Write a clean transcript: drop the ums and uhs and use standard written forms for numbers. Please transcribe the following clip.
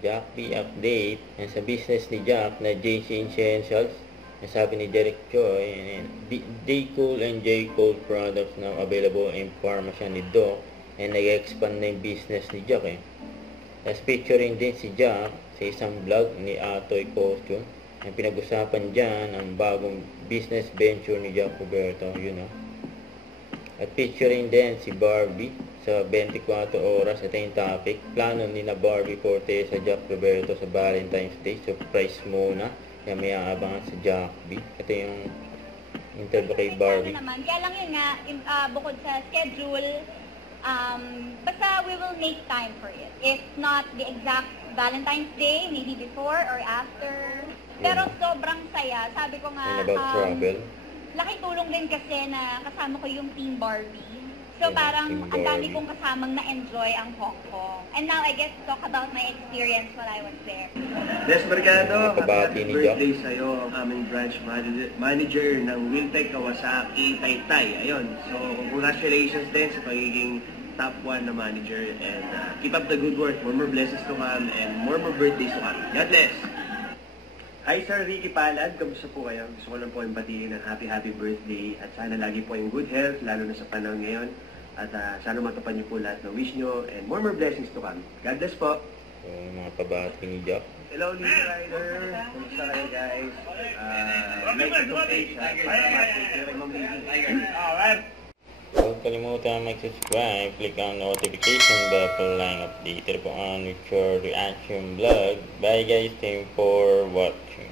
Jack B update. Yan sa business ni Jack na JC Essentials. Sabi ni Derek Choi, J. Cole and J. Cole products now available in pharmacy ni Doc. And nag-expand na yung business ni Jack eh. Tapos featuring din si Jack sa isang vlog ni Atoy Costume. Ang pinag-usapan dyan ang bagong business venture ni Jack Roberto. Yun know. At featuring din si Barbie sa 24 oras. Ito yung topic. Plano ni na Barbie Forte sa Jack Roberto sa Valentine's Day. Surprise muna. Kaya may aabangan sa Jack B. Ito yung interview kay Barbie. Naman, kaya lang yun nga, bukod sa schedule, basta we will make time for it. If not the exact Valentine's Day, maybe before or after. Pero sobrang saya. Sabi ko nga, travel. laking tulong din kasi na kasama ko yung Team Barbie. So parang ang dami kong kasamang na-enjoy ang Hong Kong. And now I get to talk about my experience while I was there. Des Mercado, happy birthday sa'yo, ang aming branch manager ng Wiltec Kawasaki Taytay. Ayun, so congratulations din sa pagiging top 1 na manager. And keep up the good work. More blessings to come and more birthdays to come. God bless! Hi Sir Ricky Palad, kamusta po kayo? Gusto ko lang po yung batiin ng happy birthday at sana lagi po yung good health, lalo na sa panahon ngayon. At sana matupad niyo po lahat ng wish niyo and more blessings to come. God bless po! So, mga pabati ni Jack. Hello Lisa Rider, kamusta kayo guys? Like ito page ha, salamat po kay Ma'am Lizzie. Alright! Huwag kalimutan mag-subscribe, click ang notification bell para lang updated po ang future reaction vlog. Bye guys, thank you for watching.